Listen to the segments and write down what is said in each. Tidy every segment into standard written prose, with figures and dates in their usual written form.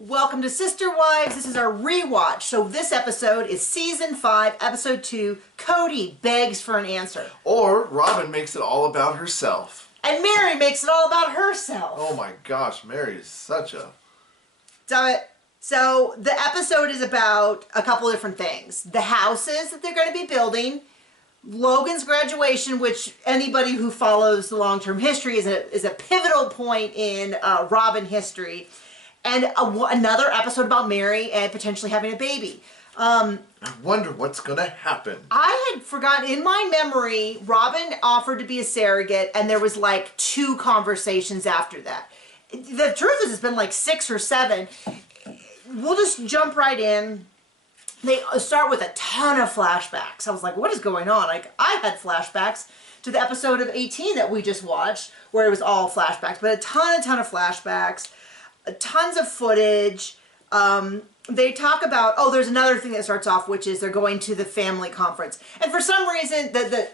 Welcome to Sister Wives. This is our rewatch. So this episode is season 5, episode 2. Kody begs for an answer. Or Robin makes it all about herself. And Mary makes it all about herself. Oh my gosh, Mary is such a... Damn it. So the episode is about a couple different things. The houses that they're going to be building, Logan's graduation, which anybody who follows the long-term history is a pivotal point in Robin history, and another episode about Mary and potentially having a baby. I wonder what's going to happen. I had forgotten, in my memory, Robin offered to be a surrogate, and there was like 2 conversations after that. The truth is, it's been like 6 or 7. We'll just jump right in. They start with a ton of flashbacks. I was like, what is going on? Like, I had flashbacks to the episode of 18 that we just watched, where it was all flashbacks, but a ton of flashbacks, tons of footage. They talk about, oh, there's another thing that starts off, which is they're going to the family conference. And for some reason, the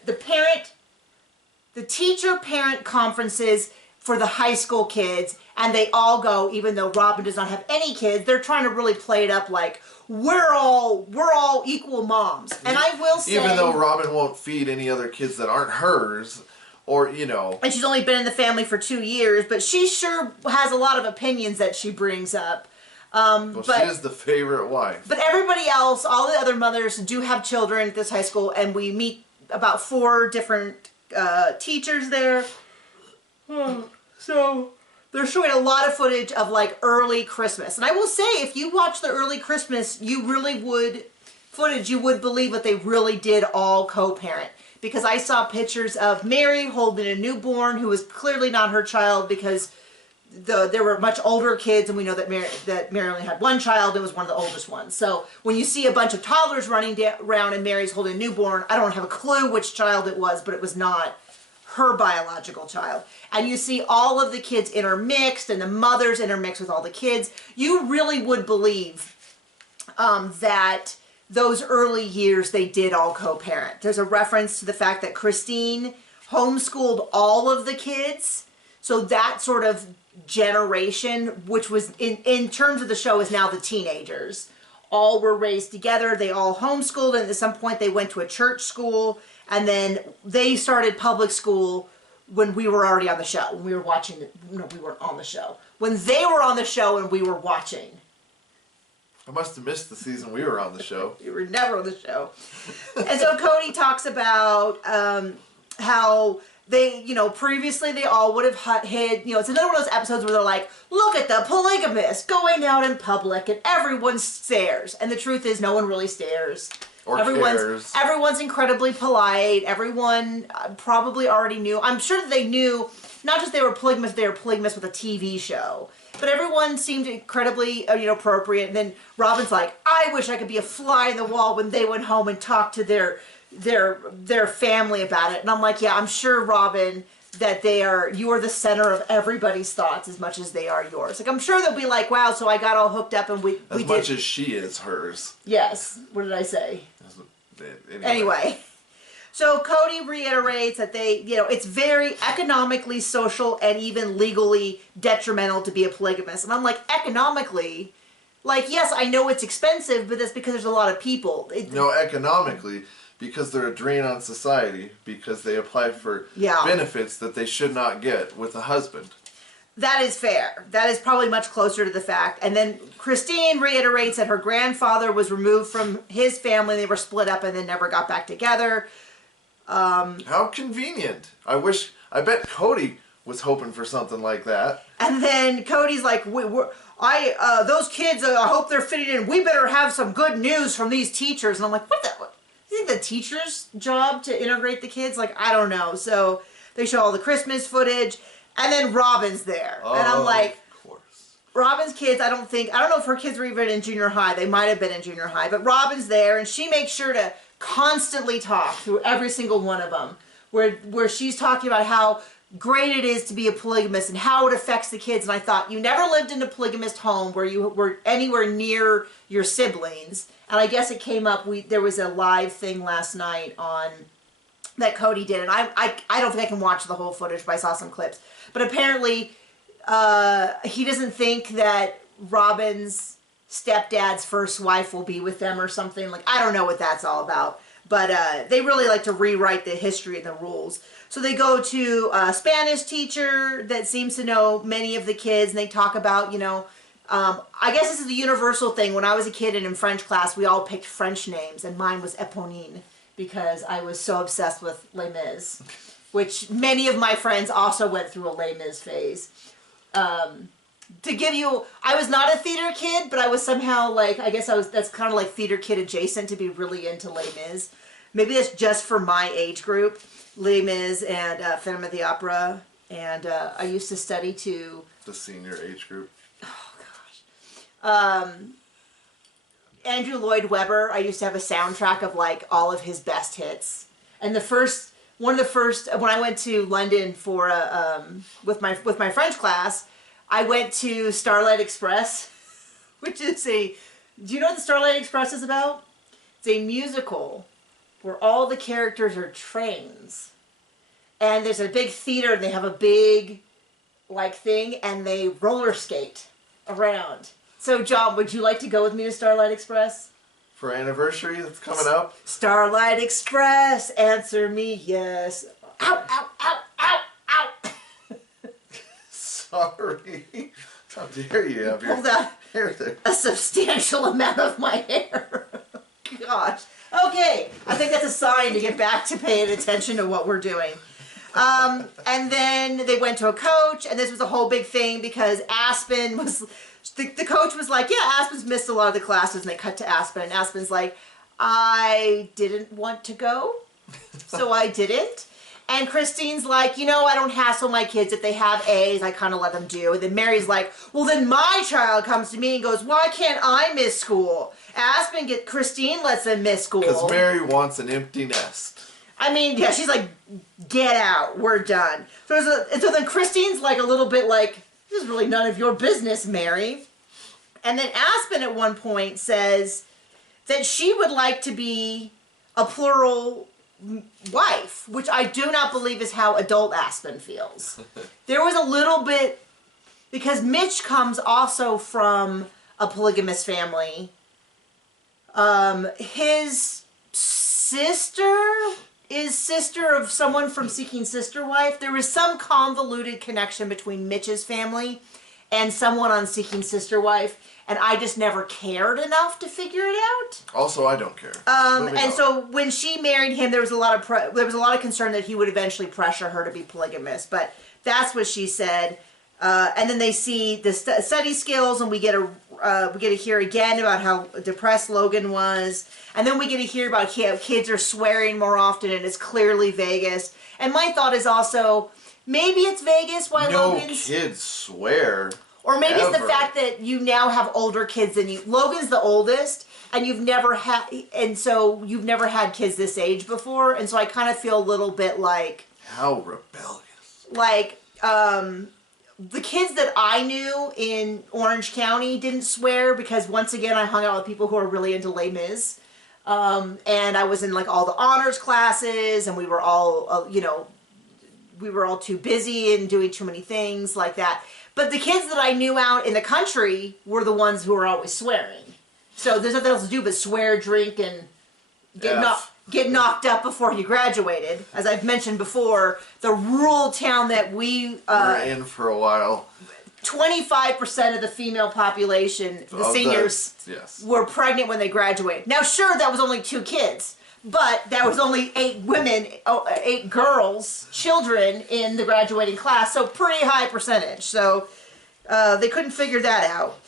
teacher-parent conferences for the high school kids, and they all go, even though Robin does not have any kids. They're trying to really play it up like, we're all equal moms. And I will say, even though Robin won't feed any other kids that aren't hers, or, you know. And she's only been in the family for 2 years, but she sure has a lot of opinions that she brings up. Well, she is the favorite wife. But everybody else, all the other mothers do have children at this high school, and we meet about 4 different teachers there. So they're showing a lot of footage of like early Christmas. And I will say, if you watch the early Christmas, you would believe that they really did all co-parent. Because I saw pictures of Mary holding a newborn who was clearly not her child, because there were much older kids, and we know that Mary only had 1 child. It was one of the oldest ones. So when you see a bunch of toddlers running around and Mary's holding a newborn, I don't have a clue which child it was, but it was not her biological child. And you see all of the kids intermixed, and the mothers intermixed with all the kids. You really would believe that those early years they did all co-parent. There's a reference to the fact that Christine homeschooled all of the kids. So that sort of generation, which was in terms of the show is now the teenagers, all were raised together. They all homeschooled, and at some point they went to a church school, and then they started public school when we were already on the show. When we were watching, no, we weren't on the show. When they were on the show and we were watching. I must have missed the season we were on the show. You were never on the show. And so Kody talks about how they, previously they all would have hid, it's another one of those episodes where they're like, look at the polygamist going out in public and everyone stares. And the truth is, no one really stares. Or cares. Everyone's incredibly polite. Everyone probably already knew. I'm sure that they knew, not just they were polygamous with a TV show. But everyone seemed incredibly appropriate. And then Robin's like, I wish I could be a fly in the wall when they went home and talked to their family about it. And I'm like, yeah, I'm sure, Robin, that you are the center of everybody's thoughts as much as they are yours. Like, I'm sure they'll be like, wow, so I got all hooked up and we did. As much as she is hers. Yes. What did I say? Anyway. So Kody reiterates that it's very economically, social, and even legally detrimental to be a polygamist. And I'm like, economically? Like, yes, I know it's expensive, but that's because there's a lot of people. No, economically, because they're a drain on society, because they apply for benefits that they should not get with a husband. That is fair. That is probably much closer to the fact. And then Christine reiterates that her grandfather was removed from his family. They were split up and then never got back together. How convenient. I bet Kody was hoping for something like that. And then Cody's like, those kids, I hope they're fitting in. We better have some good news from these teachers. And I'm like, what you think the teacher's job to integrate the kids? Like, I don't know. So they show all the Christmas footage, and then Robin's there. Oh, and I'm like, of course. Robin's kids, I don't know if her kids were even in junior high. They might have been in junior high, but Robin's there, and she makes sure to constantly talk through every single one of them, where she's talking about how great it is to be a polygamist and how it affects the kids. And I thought, you never lived in a polygamist home where you were anywhere near your siblings. And I guess it came up, there was a live thing last night on that Kody did, and I don't think I can watch the whole footage, but I saw some clips. But apparently he doesn't think that Robin's stepdad's first wife will be with them or something. Like, I don't know what that's all about. But they really like to rewrite the history and the rules. So they go to a Spanish teacher that seems to know many of the kids, and they talk about, you know, I guess this is the universal thing. When I was a kid and in French class, we all picked French names, and mine was Eponine because I was so obsessed with Les Mis, which many of my friends also went through a Les Mis phase. To give you, I was not a theater kid, but I was somehow like, I guess that's kind of like theater kid adjacent to be really into Les Mis. Maybe that's just for my age group. Les Mis and Phantom of the Opera. And I used to study to... The senior age group. Oh, gosh. Andrew Lloyd Webber, I used to have a soundtrack of like all of his best hits. And one of the first, when I went to London for with my French class, I went to Starlight Express, which is do you know what the Starlight Express is about? It's a musical where all the characters are trains. And there's a big theater and they have a big like thing and they roller skate around. So John, would you like to go with me to Starlight Express? For anniversary that's coming up? Starlight Express, answer me yes. Ow, ow, ow, ow, ow. Sorry. How dare you have your hair there. A substantial amount of my hair. Gosh. Okay, I think that's a sign to get back to paying attention to what we're doing. And then they went to a coach, and this was a whole big thing because Aspen was... The coach was like, yeah, Aspen's missed a lot of the classes, and they cut to Aspen, and Aspen's like, I didn't want to go, so I didn't. And Christine's like, you know, I don't hassle my kids. If they have A's, I kind of let them do. And then Mary's like, well, then my child comes to me and goes, why can't I miss school? Christine lets them miss school. Because Mary wants an empty nest. I mean, yeah, she's like, get out, we're done. So then Christine's like a little bit like, this is really none of your business, Mary. And then Aspen at one point says that she would like to be a plural wife, which I do not believe is how adult Aspen feels. There was a little bit, because Mitch comes also from a polygamous family. His sister is sister of someone from Seeking Sister Wife. There was some convoluted connection between Mitch's family and someone on Seeking Sister Wife, and I just never cared enough to figure it out. Also, I don't care. So when she married him, there was a lot of concern that he would eventually pressure her to be polygamous, but that's what she said. And then they see the study skills, and we get to hear again about how depressed Logan was, and then we get to hear about how kids are swearing more often, and it's clearly Vegas. And my thought is also, maybe it's Vegas why Logan's... No kids swear. Or maybe it's the fact that you now have older kids than you... Logan's the oldest, and you've never had kids this age before, and so I kind of feel a little bit like... How rebellious. Like, the kids that I knew in Orange County didn't swear because, once again, I hung out with people who are really into Les Mis. And I was in, like, all the honors classes, and we were all, we were all too busy and doing too many things like that. But the kids that I knew out in the country were the ones who were always swearing. So there's nothing else to do but swear, drink, and get knocked up before you graduated. As I've mentioned before, the rural town that we... were in for a while. 25% of the female population, the seniors, were pregnant when they graduated. Now, sure, that was only 2 kids, but that was only 8 girls, children in the graduating class, so pretty high percentage. So they couldn't figure that out.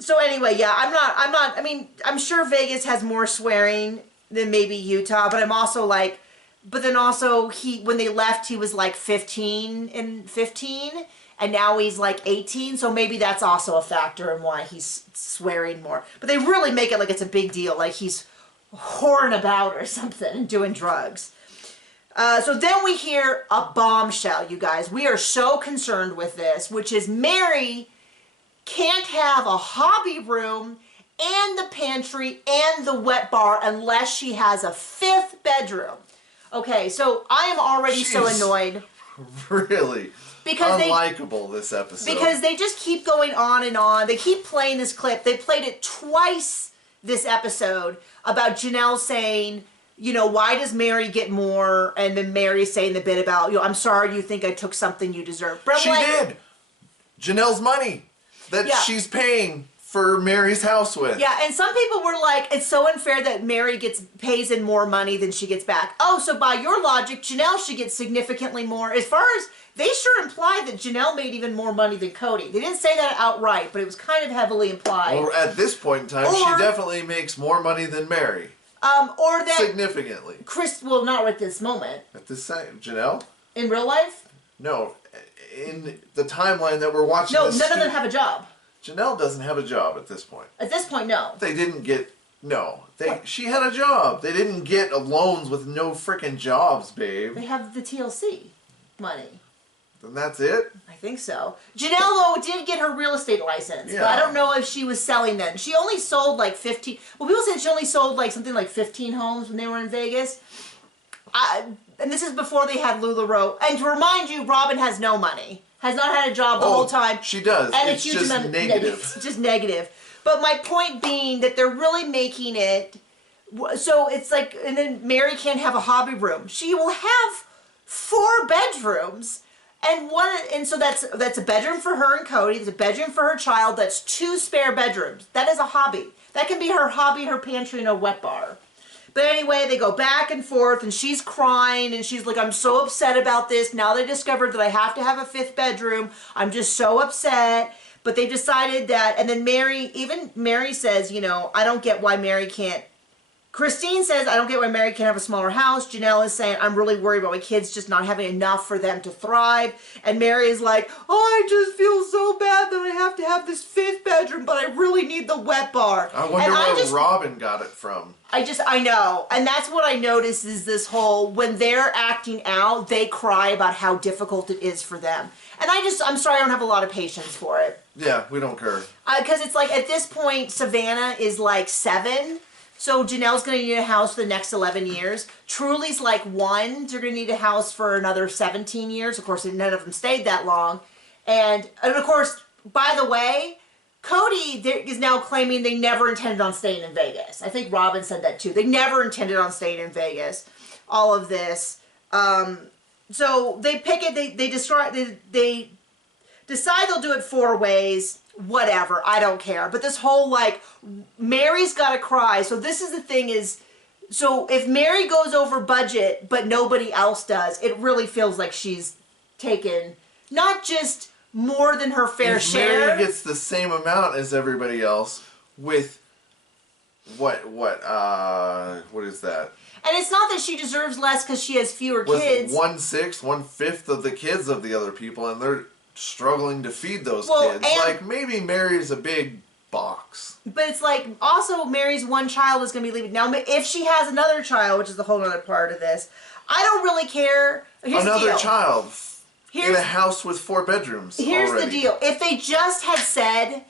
So anyway, yeah, I mean, I'm sure Vegas has more swearing than maybe Utah, but I'm also like, but then also when they left, he was like 15, and now he's like 18, so maybe that's also a factor in why he's swearing more. But they really make it like it's a big deal, like he's whoring about or something and doing drugs. So then we hear a bombshell, you guys. We are so concerned with this, which is Mary can't have a hobby room and the pantry and the wet bar unless she has a 5th bedroom. Okay, so I am already so annoyed. Really unlikable this episode. Because they just keep going on and on. They keep playing this clip. They played it twice this episode about Janelle saying, you know, why does Mary get more? And then Mary saying the bit about, you know, I'm sorry you think I took something you deserve. But she did. Janelle's money that she's paying for Mary's house with. Yeah, and some people were like, it's so unfair that Mary pays in more money than she gets back. Oh, so by your logic, Janelle should get significantly more. As far as, they sure implied that Janelle made even more money than Kody. They didn't say that outright, but it was kind of heavily implied. Well, at this point in time, she definitely makes more money than Mary. Or that... Significantly. Well, not at this moment. At this time, Janelle? In real life? No, in the timeline that we're watching. No, none of them have a job. Janelle doesn't have a job at this point. At this point, no. They didn't get... No. She had a job. They didn't get loans with no freaking jobs, babe. They have the TLC money. Then that's it? I think so. Janelle, though, did get her real estate license. Yeah. But I don't know if she was selling then. She only sold like 15... Well, people said she only sold like something like 15 homes when they were in Vegas. And this is before they had LuLaRoe. And to remind you, Robin has no money. Has not had a job the whole time. She does. And it's just negative. It's just negative. But my point being that they're really making it... So it's like... And then Mary can't have a hobby room. She will have 4 bedrooms... And so that's a bedroom for her and Kody. There's a bedroom for her child. That's 2 spare bedrooms. That is a hobby. That can be her hobby, her pantry, and a wet bar. But anyway, they go back and forth, and she's crying, and she's like, I'm so upset about this. Now they discovered that I have to have a 5th bedroom. I'm just so upset. But they decided that, and then Mary says, you know, I don't get why Mary can't. Christine says, I don't get why Mary can't have a smaller house. Janelle is saying, I'm really worried about my kids just not having enough for them to thrive. And Mary is like, oh, I just feel so bad that I have to have this 5th bedroom, but I really need the wet bar. I wonder where Robin got it from. I know. And that's what I noticed is this whole, when they're acting out, they cry about how difficult it is for them. And I'm sorry, I don't have a lot of patience for it. Yeah, we don't care. Because it's like, at this point, Savannah is like 7. So Janelle's going to need a house for the next 11 years. Truly's like 1. They're going to need a house for another 17 years. Of course, none of them stayed that long. And of course, by the way, Kody is now claiming they never intended on staying in Vegas. I think Robin said that too. They never intended on staying in Vegas. All of this. So they pick it. They decide they'll do it 4 ways. Whatever, I don't care. But this whole, like, Mary's gotta cry. So this is the thing is, so if Mary goes over budget, but nobody else does, it really feels like she's taken not just more than her fair share. Mary gets the same amount as everybody else with, what is that? And it's not that she deserves less because she has fewer kids. 1/6, 1/5 of the kids of the other people, and they're struggling to feed those kids. Like, maybe Mary's a big box. But it's like, also, Mary's 1 child is going to be leaving. Now, if she has another child, which is the whole other part of this, I don't really care. Here's another child in a house with 4 bedrooms. Here's the deal. If they just had said,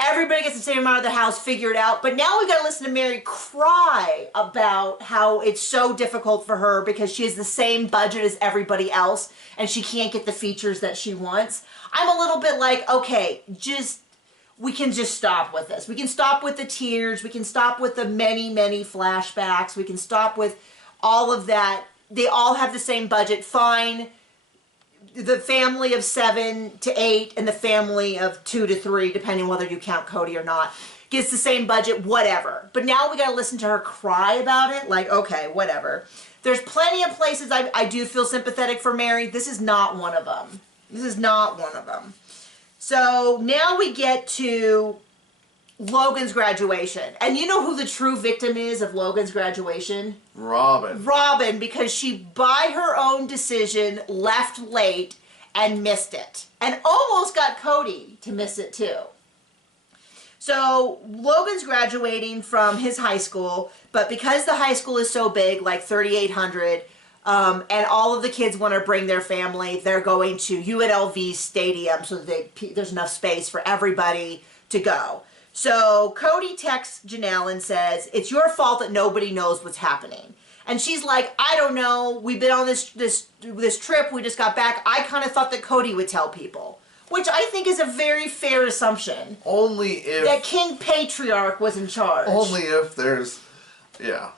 everybody gets the same amount of the house, figure it out. But now we've got to listen to Mary cry about how it's so difficult for her because she has the same budget as everybody else and she can't get the features that she wants. I'm a little bit like, okay, we can just stop with this. We can stop with the tears. We can stop with the many, many flashbacks. We can stop with all of that. They all have the same budget. Fine. The family of 7 to 8 and the family of 2 to 3, depending whether you count Kody or not, gets the same budget, whatever. But now we got to listen to her cry about it. Like, okay, whatever. There's plenty of places I do feel sympathetic for Mary. This is not one of them. This is not one of them. So now we get to Logan's graduation. And you know who the true victim is of Logan's graduation? Robin. Robin, because she, by her own decision, left late and missed it. And almost got Kody to miss it too. So Logan's graduating from his high school, but because the high school is so big, like 3,800, and all of the kids want to bring their family, they're going to UNLV Stadium so that there's enough space for everybody to go. So Kody texts Janelle and says, it's your fault that nobody knows what's happening. And she's like, I don't know. We've been on this trip. We just got back. I kind of thought that Kody would tell people. Which I think is a very fair assumption. Only if... that King Patriarch was in charge. Only if there's... Yeah.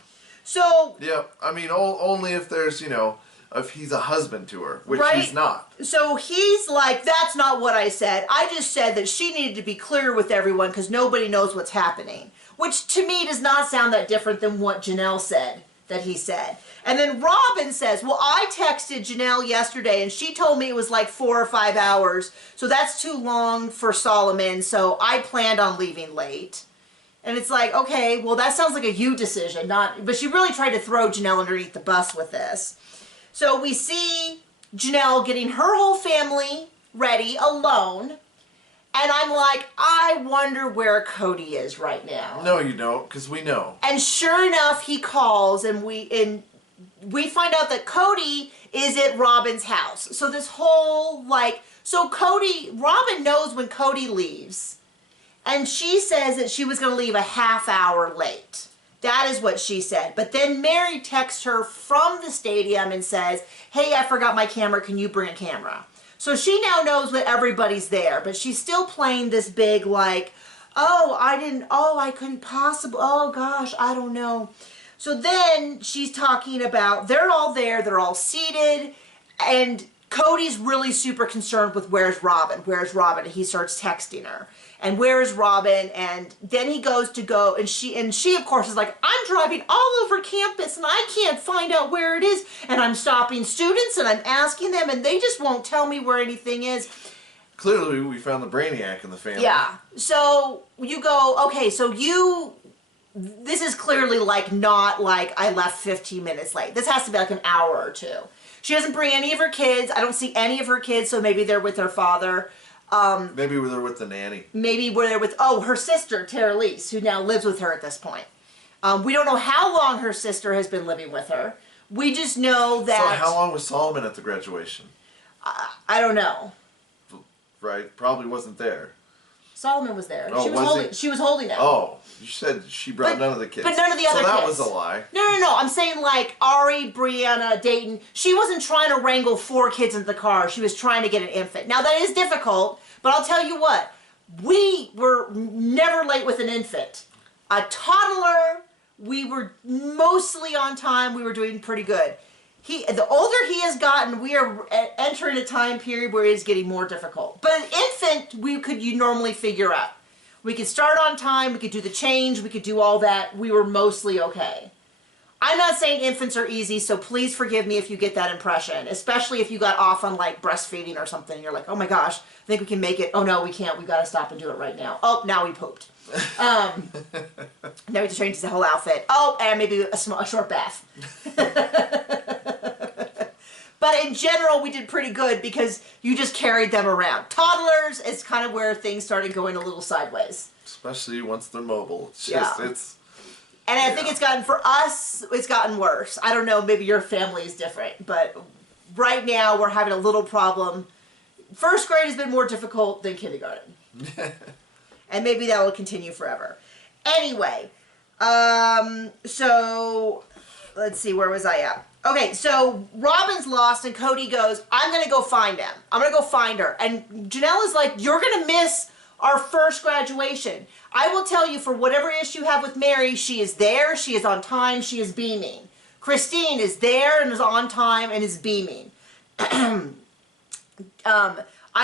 So... Yeah, I mean, only if there's, you know, if he's a husband to her, which right? he's not. So he's like, that's not what I said. I just said that she needed to be clear with everyone because nobody knows what's happening. Which to me does not sound that different than what Janelle said that he said. And then Robin says, well, I texted Janelle yesterday and she told me it was like 4 or 5 hours. So that's too long for Solomon. So I planned on leaving late. And it's like, okay, well, that sounds like a you decision. But she really tried to throw Janelle underneath the bus with this. So we see Janelle getting her whole family ready alone. And I'm like, I wonder where Kody is right now. No, you don't, because we know. And sure enough, he calls, and we find out that Kody is at Robin's house. So this whole, like, so Robin knows when Kody leaves. And she says that she was going to leave a half hour late. That is what she said. But then Mary texts her from the stadium and says, hey, I forgot my camera. Can you bring a camera? So she now knows that everybody's there, but she's still playing this big, like, I couldn't possibly, oh gosh, I don't know. So then she's talking about, they're all there, they're all seated, and Cody's really super concerned with where's Robin, and he starts texting her. And where is Robin? And then he goes to go, and she of course is like, I'm driving all over campus and I can't find out where it is. And I'm stopping students and I'm asking them and they just won't tell me where anything is. Clearly we found the brainiac in the family. Yeah. So you go, okay, so this is clearly like not like I left 15 minutes late. This has to be like an hour or two. She doesn't bring any of her kids. I don't see any of her kids, so maybe they're with their father. Maybe they're with the nanny. Maybe they're with, her sister, Tara Lise, who now lives with her at this point. We don't know how long her sister has been living with her. We just know that... So how long was Solomon at the graduation? I don't know. Right, probably wasn't there. Solomon was there. Oh, she was holding him. Oh, you said she brought none of the kids. But none of the other kids. So that was a lie. No. I'm saying like Ari, Brianna, Dayton. She wasn't trying to wrangle 4 kids into the car. She was trying to get an infant. Now that is difficult, but I'll tell you what. We were never late with an infant. A toddler, we were mostly on time. We were doing pretty good. The older he has gotten, we are entering a time period where it is getting more difficult. But an infant, you normally figure out. We could start on time, we could do the change, we could do all that. We were mostly okay. I'm not saying infants are easy, so please forgive me if you get that impression, especially if you got off on like breastfeeding or something. You're like, oh my gosh, I think we can make it. Oh no, we can't. We've got to stop and do it right now. Oh, now we pooped. Now we have to change the whole outfit. Oh, and maybe a short bath. But in general, we did pretty good because you just carried them around. Toddlers is kind of where things started going a little sideways. Especially once they're mobile. It's just, And I think for us, it's gotten worse. I don't know, maybe your family is different. But right now, we're having a little problem. First grade has been more difficult than kindergarten. And maybe that will continue forever. Anyway, so let's see, where was I at? Okay, so Robin's lost and Kody goes, I'm going to go find him. I'm going to go find her. And Janelle is like, you're going to miss our first graduation. I will tell you, for whatever issue you have with Mary, she is there, she is on time, she is beaming. Christine is there and is on time and is beaming. I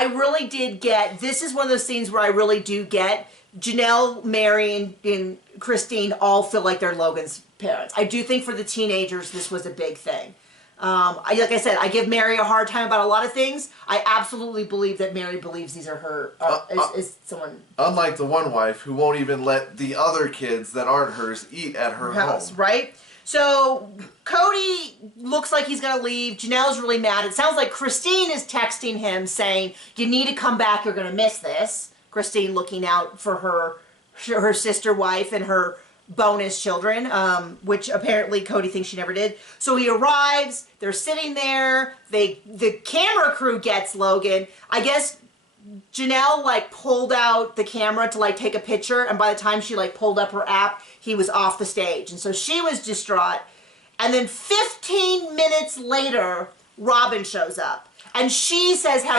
really did this is one of those scenes where I really do get Janelle, Mary, and Christine all feel like they're Logan's parents. I do think for the teenagers, this was a big thing. Like I said, I give Mary a hard time about a lot of things. I absolutely believe that Mary believes these are her, is someone... Unlike the one wife who won't even let the other kids that aren't hers eat at her house. Right? So, Kody looks like he's going to leave. Janelle's really mad. It sounds like Christine is texting him saying, you need to come back, you're going to miss this. Christine looking out for her sister wife and her bonus children, which apparently Kody thinks she never did. So he arrives, they're sitting there, the camera crew gets Logan. I guess Janelle like pulled out the camera to like take a picture, and by the time she like pulled up her app, he was off the stage. And so she was distraught. And then 15 minutes later, Robin shows up. And she says how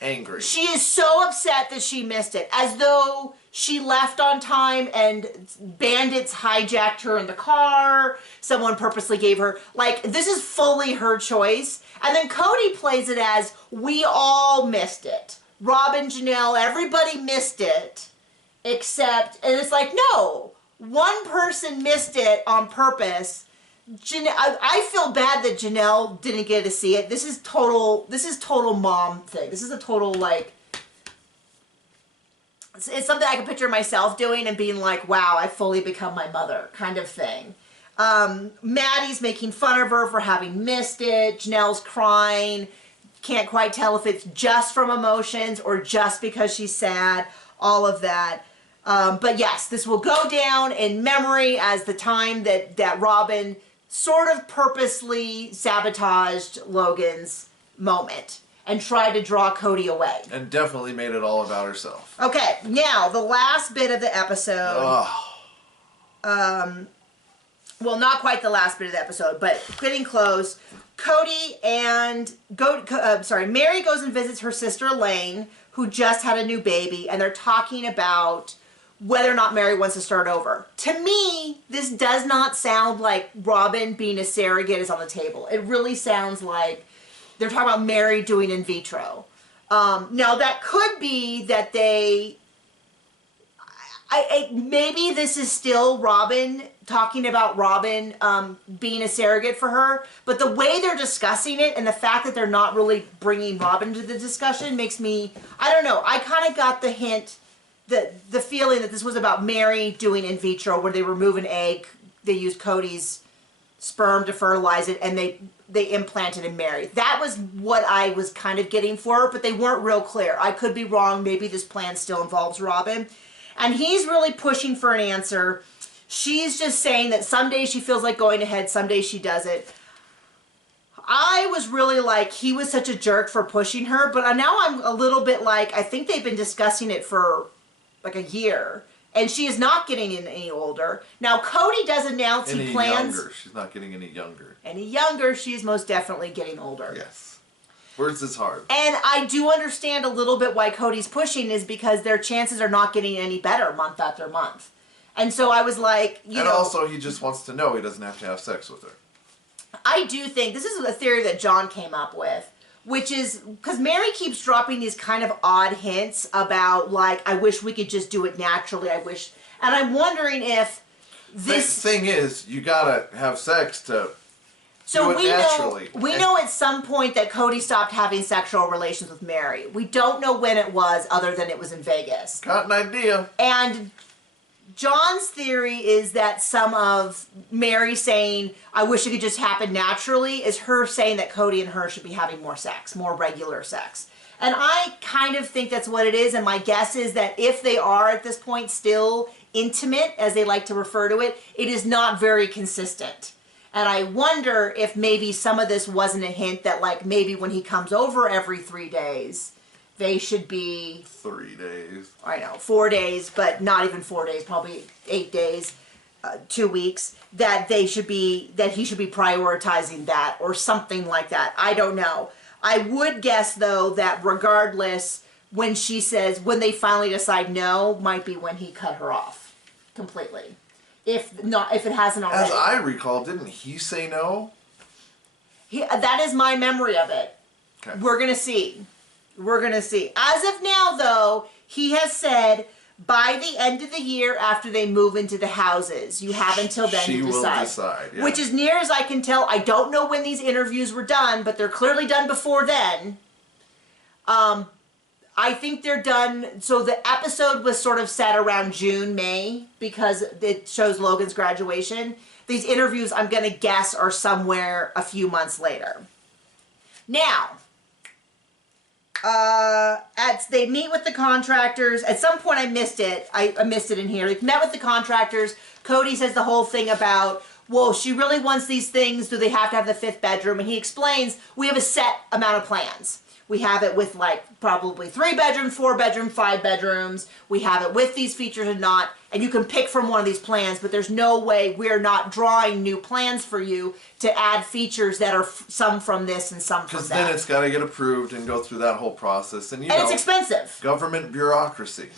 angry. She is so upset that she missed it. As though she left on time and bandits hijacked her in the car. Someone purposely gave her... Like, this is fully her choice. And then Kody plays it as, we all missed it. Robin, Janelle, everybody missed it. Except... And it's like, no. One person missed it on purpose. I feel bad that Janelle didn't get to see it. This is total mom thing. This is a total, like... It's something I can picture myself doing and being like, wow, I fully become my mother kind of thing. Maddie's making fun of her for having missed it. Janelle's crying. Can't quite tell if it's just from emotions or just because she's sad. All of that. But yes, this will go down in memory as the time that Robin sort of purposely sabotaged Logan's moment and tried to draw Kody away. And definitely made it all about herself. Okay, now the last bit of the episode. Well, not quite the last bit of the episode, but getting close. Mary goes and visits her sister Elaine, who just had a new baby, and they're talking about whether or not Mary wants to start over. To me, this does not sound like Robin being a surrogate is on the table. It really sounds like they're talking about Mary doing in vitro. Now, that could be that maybe this is still Robin talking about Robin being a surrogate for her, but the way they're discussing it and the fact that they're not really bringing Robin to the discussion makes me, I don't know, I kind of got the hint, the feeling that this was about Mary doing in vitro, where they remove an egg, they use Kody's sperm to fertilize it, and they implanted in Mary. That was what I was kind of getting for, but they weren't real clear. I could be wrong. Maybe this plan still involves Robin. And he's really pushing for an answer. She's just saying that some days she feels like going ahead, some days she doesn't. I was really like, he was such a jerk for pushing her, but now I'm a little bit like, I think they've been discussing it for like a year. And she is not getting any older. Now, Kody does announce he plans... Younger. She's not getting any younger. Any younger, she's most definitely getting older. Yes. Words is hard. And I do understand a little bit why Kody's pushing is because their chances are not getting any better month after month. And so I was like, you know... And also, he just wants to know he doesn't have to have sex with her. I do think... This is a theory that John came up with. Which is, because Mary keeps dropping these kind of odd hints about, like, I wish we could just do it naturally, I wish... And I'm wondering if this... The thing is, you gotta have sex to do it naturally. We know at some point that Kody stopped having sexual relations with Mary. We don't know when it was, other than it was in Vegas. Got an idea. And John's theory is that some of Mary saying, I wish it could just happen naturally, is her saying that Kody and her should be having more sex, more regular sex. And I kind of think that's what it is, and my guess is that if they are at this point still intimate, as they like to refer to it, it is not very consistent. And I wonder if maybe some of this wasn't a hint that, like, maybe when he comes over every 3 days, they should be... 3 days. I know, 4 days, but not even 4 days, probably 8 days, 2 weeks, that he should be prioritizing that or something like that. I don't know. I would guess, though, that regardless, when they finally decide no, might be when he cut her off completely. If it hasn't already. As I recall, didn't he say no? That is my memory of it. Okay. We're going to see. We're going to see. As of now, though, he has said by the end of the year after they move into the houses, you have until then to decide. She will decide, yeah. Which, as near as I can tell, I don't know when these interviews were done, but they're clearly done before then. I think they're done. So the episode was sort of set around June, May, because it shows Logan's graduation. These interviews, I'm going to guess, are somewhere a few months later. Now... they meet with the contractors. At some point I missed it. I missed it in here. They met with the contractors. Kody says the whole thing about, well, she really wants these things. Do they have to have the 5th bedroom? And he explains, we have a set amount of plans. We have it with like probably 3-bedroom, 4-bedroom, 5 bedrooms. We have it with these features and not, and you can pick from one of these plans, but there's no way we're not drawing new plans for you to add features that are some from this and some from that. Because then it's got to get approved and go through that whole process. And it's expensive. Government bureaucracy.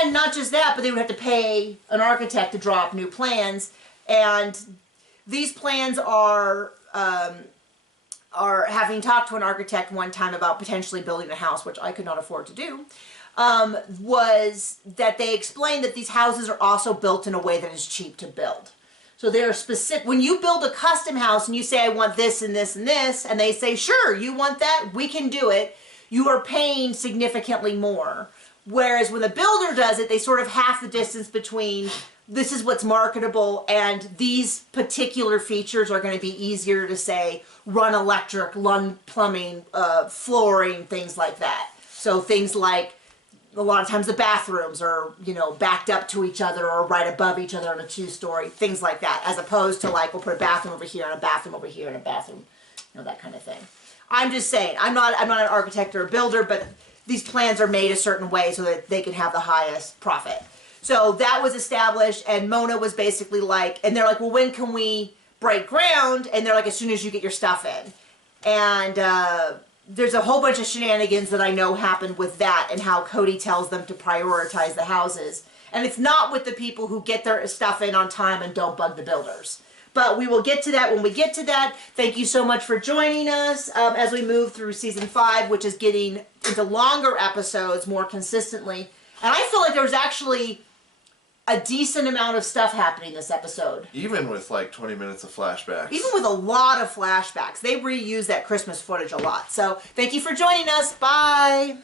And not just that, but they would have to pay an architect to draw up new plans. And these plans are having talked to an architect one time about potentially building a house, which I could not afford to do, was that they explained that these houses are also built in a way that is cheap to build. So they're specific. When you build a custom house and you say, I want this and this and this, and they say, sure, you want that? We can do it. You are paying significantly more. Whereas when the builder does it, they sort of half the distance between this is what's marketable and these particular features are going to be easier to say, run electric, run plumbing, flooring, things like that. So things like a lot of times the bathrooms are, you know, backed up to each other or right above each other on a 2-story, things like that, as opposed to like we'll put a bathroom over here and a bathroom over here and a bathroom, you know, that kind of thing. I'm just saying, I'm not an architect or a builder, but these plans are made a certain way so that they can have the highest profit. So that was established, and Mona was basically like, and they're like, well, when can we break ground? And they're like, as soon as you get your stuff in. And there's a whole bunch of shenanigans that I know happened with that and how Kody tells them to prioritize the houses. And it's not with the people who get their stuff in on time and don't bug the builders. But we will get to that when we get to that. Thank you so much for joining us as we move through season 5, which is getting into longer episodes more consistently. And I feel like there was actually a decent amount of stuff happening this episode. Even with like 20 minutes of flashbacks. Even with a lot of flashbacks. They reuse that Christmas footage a lot. So thank you for joining us. Bye.